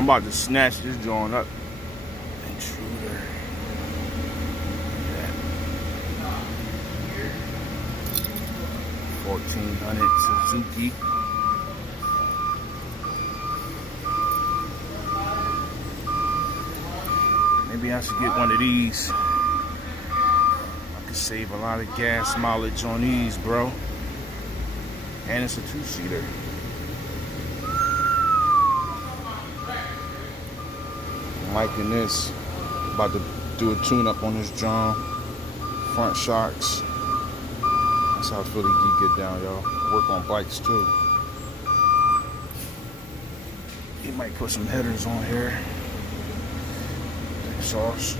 I'm about to snatch this joint up. Intruder. Yeah. 1400 Suzuki. Maybe I should get one of these. I could save a lot of gas mileage on these, bro. And it's a two-seater. I'm liking this. About to do a tune-up on this John. Front shocks. That's how Philly D get down, y'all. Work on bikes too. You might put some headers on here. Sauce.